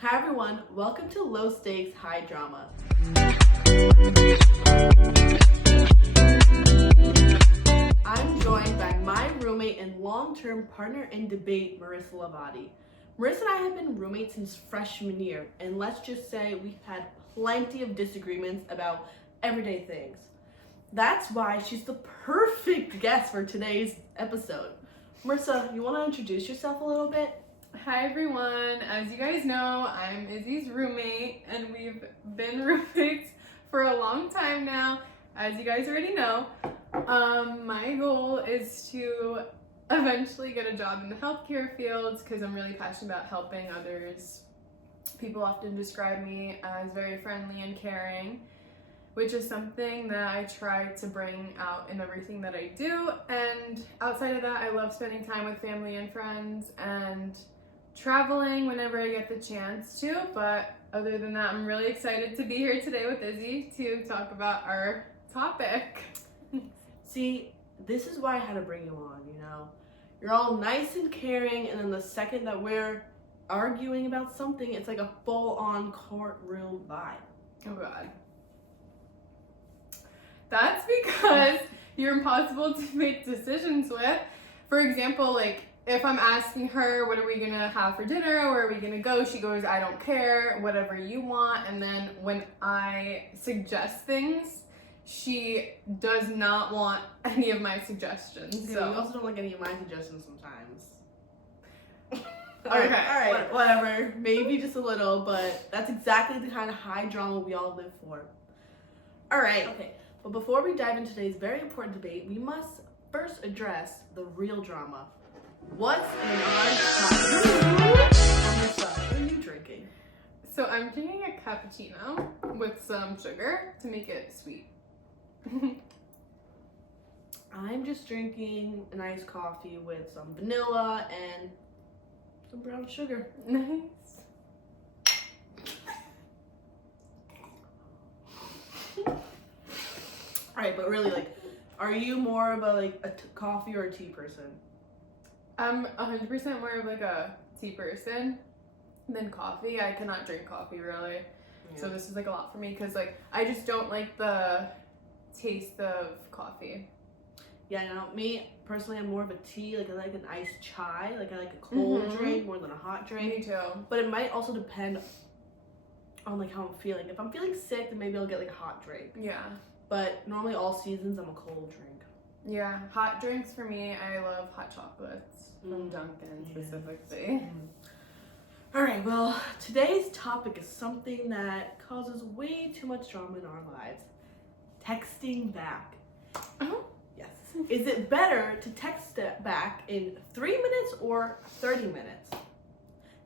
Hi everyone, welcome to Low Stakes, High Drama. I'm joined by my roommate and long-term partner in debate, Marissa Lavati. Marissa and I have been roommates since freshman year, and let's just say we've had plenty of disagreements about everyday things. That's why she's the perfect guest for today's episode. Marissa, you want to introduce yourself a little bit? Hi everyone, as you guys know, I'm Izzy's roommate and we've been roommates for a long time now, as you guys already know. My goal is to eventually get a job in the healthcare fields because I'm really passionate about helping others. People often describe me as very friendly and caring, which is something that I try to bring out in everything that I do. And outside of that, I love spending time with family and friends and traveling whenever I get the chance to. But other than that, I'm really excited to be here today with Izzy to talk about our topic. See, this is why I had to bring you on, you know? You're all nice and caring, and then the second that we're arguing about something, it's like a full-on courtroom vibe. Oh God. That's because you're impossible to make decisions with. For example, like, if I'm asking her, what are we gonna have for dinner? Where are we gonna go? She goes, I don't care, whatever you want. And then when I suggest things, she does not want any of my suggestions. Yeah, So you also don't like any of my suggestions sometimes. Okay, all right, whatever. Maybe just a little, but that's exactly the kind of high drama we all live for. All right, okay. But before we dive into today's very important debate, we must first address the real drama. What's in our cup? What are you drinking? So I'm drinking a cappuccino with some sugar to make it sweet. I'm just drinking an iced coffee with some vanilla and some brown sugar. Nice. Alright, but really, like, are you more of a coffee or a tea person? I'm 100% more of like a tea person than coffee. I cannot drink coffee really. Yeah. So this is like a lot for me because like I just don't like the taste of coffee. Yeah, you know, me personally, I'm more of a tea. Like, I like an iced chai. Like, I like a cold drink more than a hot drink. Me too. But it might also depend on like how I'm feeling. If I'm feeling sick, then maybe I'll get like a hot drink. Yeah. But normally, all seasons, I'm a cold drink. Yeah. Hot drinks for me, I love hot chocolates from Dunkin' specifically. All right, well, today's topic is something that causes way too much drama in our lives. Texting back. Oh. Yes. Is it better to text back in 3 minutes or 30 minutes?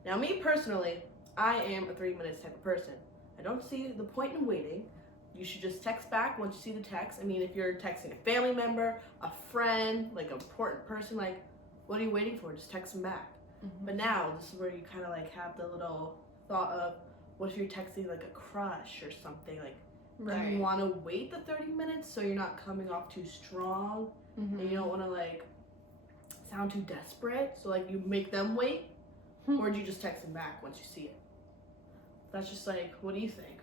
Now, me personally, I am a 3 minutes type of person. I don't see the point in waiting. You should just text back once you see the text. I mean, if you're texting a family member, a friend, like an important person, like, what are you waiting for? Just text them back. Mm-hmm. But now, this is where you kind of like have the little thought of, what if you're texting like a crush or something? Like, Right. you want to wait the 30 minutes so you're not coming off too strong, and you don't want to like sound too desperate. So like you make them wait, or do you just text them back once you see it? That's just like, what do you think?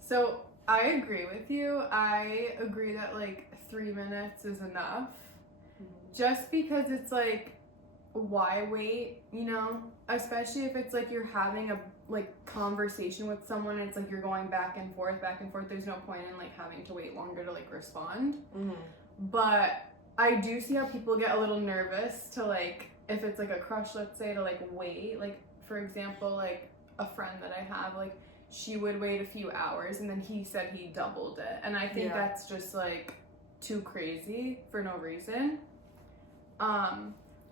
So I agree with you. I agree that like 3 minutes is enough. Just because it's like, why wait, you know? Especially if it's like you're having a like conversation with someone and it's like you're going back and forth. There's no point in like having to wait longer to like respond. But I do see how people get a little nervous to like, if it's like a crush, let's say, to like wait. Like, for example, like a friend that I have, like she would wait a few hours and then he said he doubled it. And I think that's just like too crazy for no reason.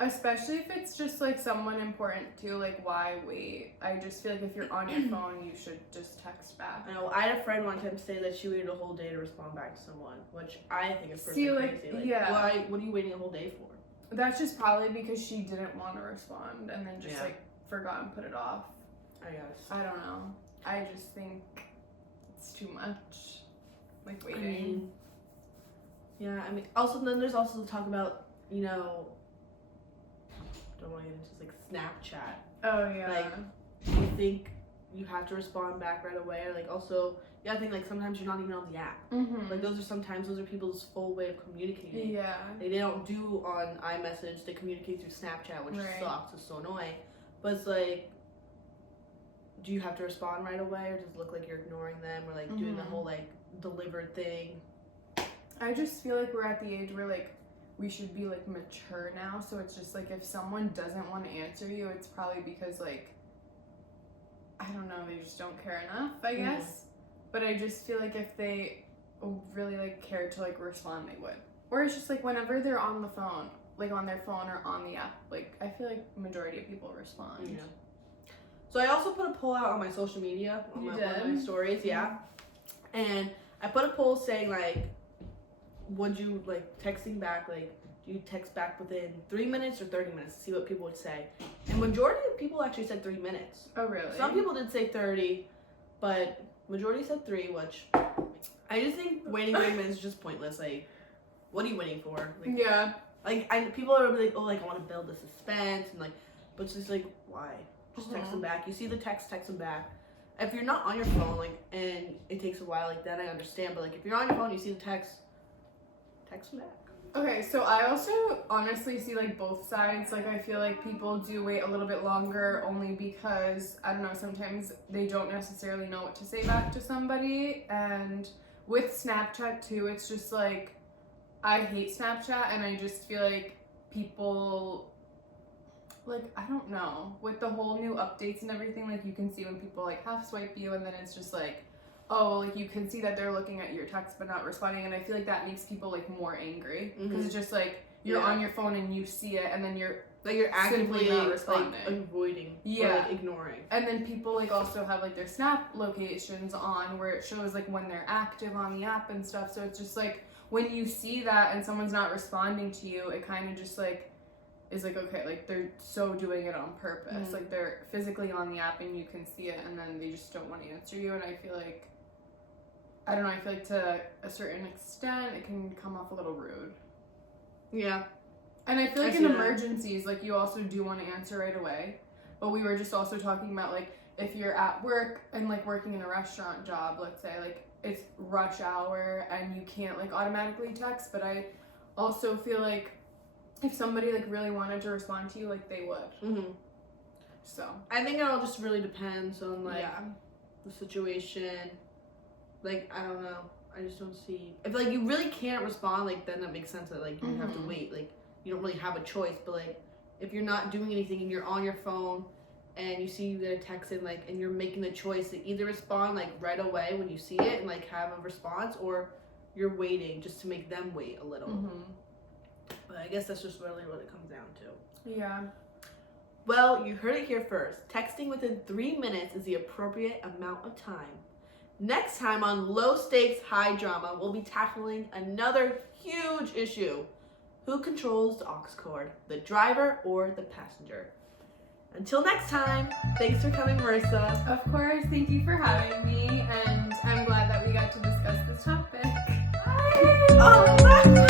Especially if it's just like someone important too, like why wait? I just feel like if you're on your phone, you should just text back. I know. I had a friend one time say that she waited a whole day to respond back to someone, which I think is pretty crazy. Like, yeah. Why? What are you waiting a whole day for? That's just probably because she didn't want to respond and then just like forgot and put it off. I guess. I don't know. I just think it's too much. Like waiting. I mean, yeah. I mean, also then there's also the talk about, you know, don't want to get into like Snapchat. Oh yeah. Like, do you think you have to respond back right away. Or like also, yeah, I think like sometimes you're not even on the app. Like those are people's full way of communicating. Yeah. They don't do on iMessage. They communicate through Snapchat, which sucks. It's so annoying. But it's like, do you have to respond right away, or does it look like you're ignoring them, or like doing the whole like delivered thing? I just feel like we're at the age where like we should be like mature now. So it's just like if someone doesn't want to answer you, it's probably because like, I don't know, they just don't care enough, I guess. But I just feel like if they really like cared to like respond, they would. Or it's just like whenever they're on the phone, like on their phone or on the app, like I feel like majority of people respond. Yeah. So I also put a poll out on my social media, on one of my stories, and I put a poll saying like, would you like texting back, like do you text back within 3 minutes or 30 minutes to see what people would say? And majority of people actually said 3 minutes. Oh really? Some people did say 30, but majority said 3, which I just think waiting 30 minutes is just pointless. Like, what are you waiting for? Like, yeah. Like people are like, oh, like I want to build the suspense and like, but it's just like, why? Just text them back. You see the text them back. If you're not on your phone, like, and it takes a while, like that I understand. But like, if you're on your phone, you see the text them back. Okay, so I also honestly see like both sides. Like I feel like people do wait a little bit longer only because, I don't know, sometimes they don't necessarily know what to say back to somebody. And with Snapchat too, it's just like, I hate Snapchat and I just feel like people, like, I don't know, with the whole new updates and everything, like you can see when people like half swipe you and then it's just like, oh, like you can see that they're looking at your text but not responding, and I feel like that makes people like more angry because it's just like you're on your phone and you see it and then you're actively not responding, like avoiding, or like ignoring. And then people like also have like their Snap locations on where it shows like when they're active on the app and stuff. So it's just like when you see that and someone's not responding to you, it kind of just like is like, okay, like they're so doing it on purpose. Like they're physically on the app and you can see it and then they just don't want to answer you. And I feel like, I don't know, I feel like to a certain extent it can come off a little rude. Yeah. And I feel like in emergencies, like you also do want to answer right away. But we were just also talking about like if you're at work and like working in a restaurant job, let's say like it's rush hour and you can't like automatically text. But I also feel like if somebody like really wanted to respond to you, like they would. So I think it all just really depends on like the situation. Like, I don't know. I just don't see, if like you really can't respond, like then that makes sense that like you have to wait. Like you don't really have a choice. But like if you're not doing anything and you're on your phone and you see you get a text and like, and you're making the choice to either respond like right away when you see it and like have a response, or you're waiting just to make them wait a little. But I guess that's just really what it comes down to. Yeah. Well, you heard it here first. Texting within 3 minutes is the appropriate amount of time. Next time on Low Stakes, High Drama, we'll be tackling another huge issue. Who controls the aux cord, the driver or the passenger? Until next time, thanks for coming, Marissa. Of course, thank you for having me, and I'm glad that we got to discuss this topic. Bye. Oh, bye.